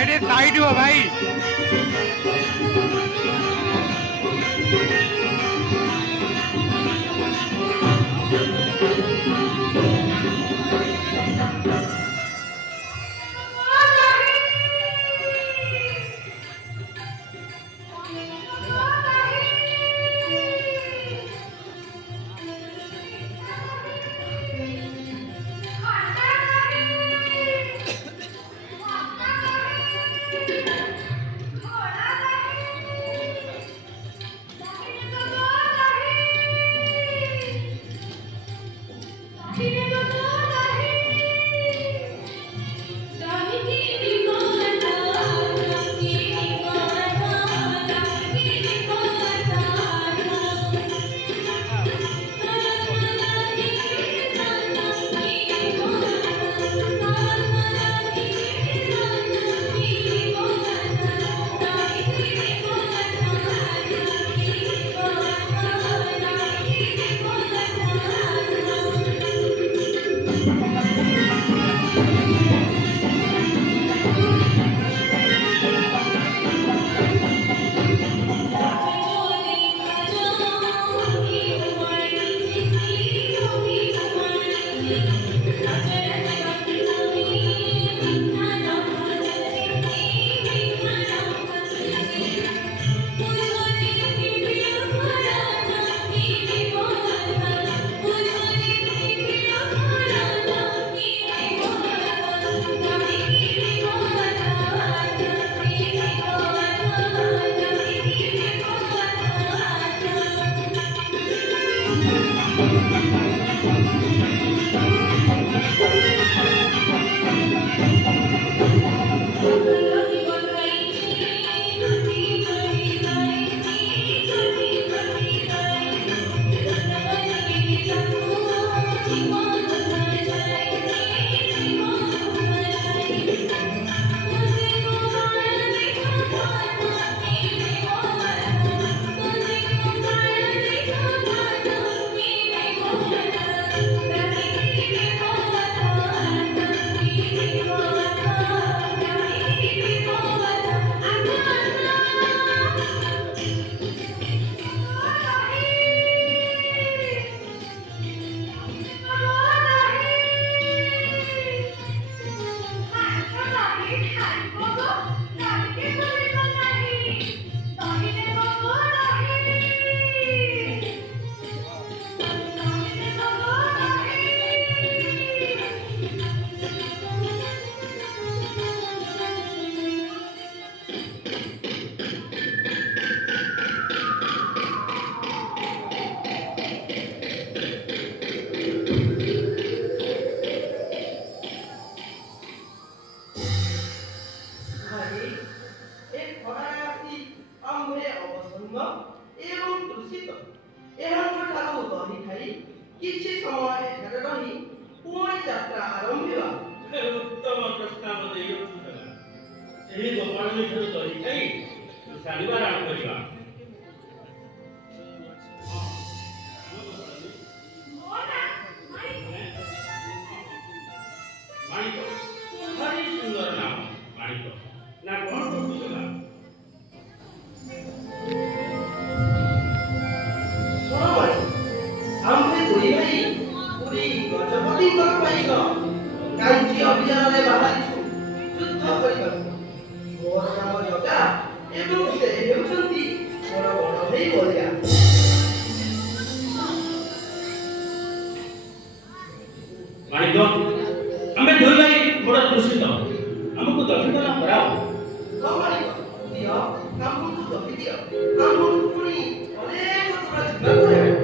अरे साइड हुआ भाई। କିଛି ସମୟ ଏଠାରେ ରହି ପୁଣି ଯାତ୍ରା ଆରମ୍ଭିବା। ଉତ୍ତମ ପ୍ରସ୍ତାବ ଦେଇଅଛୁ। ଏହି ଗୋପାଳ ମିଠାରୁ ଦହି ଖାଇ ସାରିବା ଆରମ୍ଭ କରିବା। ମାଣିକ ଭାରି ସୁନ୍ଦର ନାମ ମାଣିକ। ନା କଣ କହୁଥିଲା? କାଞ୍ଚି ଅଭିଯାନରେ ବାହାରିଛୁ ଯୁଦ୍ଧ କରିବାକୁ। ମୋର ନାମ ଜଗା ଏବଂ ସେ ହେଉଛନ୍ତି ମୋର ବଡ଼ ଭାଇ ବଳିଆ। ମାଣିକ ଆମେ ଦୁଇ ଭାଇ ବଡ଼ ତୃଷିତ, ଆମକୁ ଦକ୍ଷିଣା କରାଅ। ମାଣିକ ଦିଅ, ଆମକୁ ଦକ୍ଷି ଦିଅ, ଆମକୁ ପୁଣି ଅନେକ ଦୂର ଯିବାକୁ ହେବ।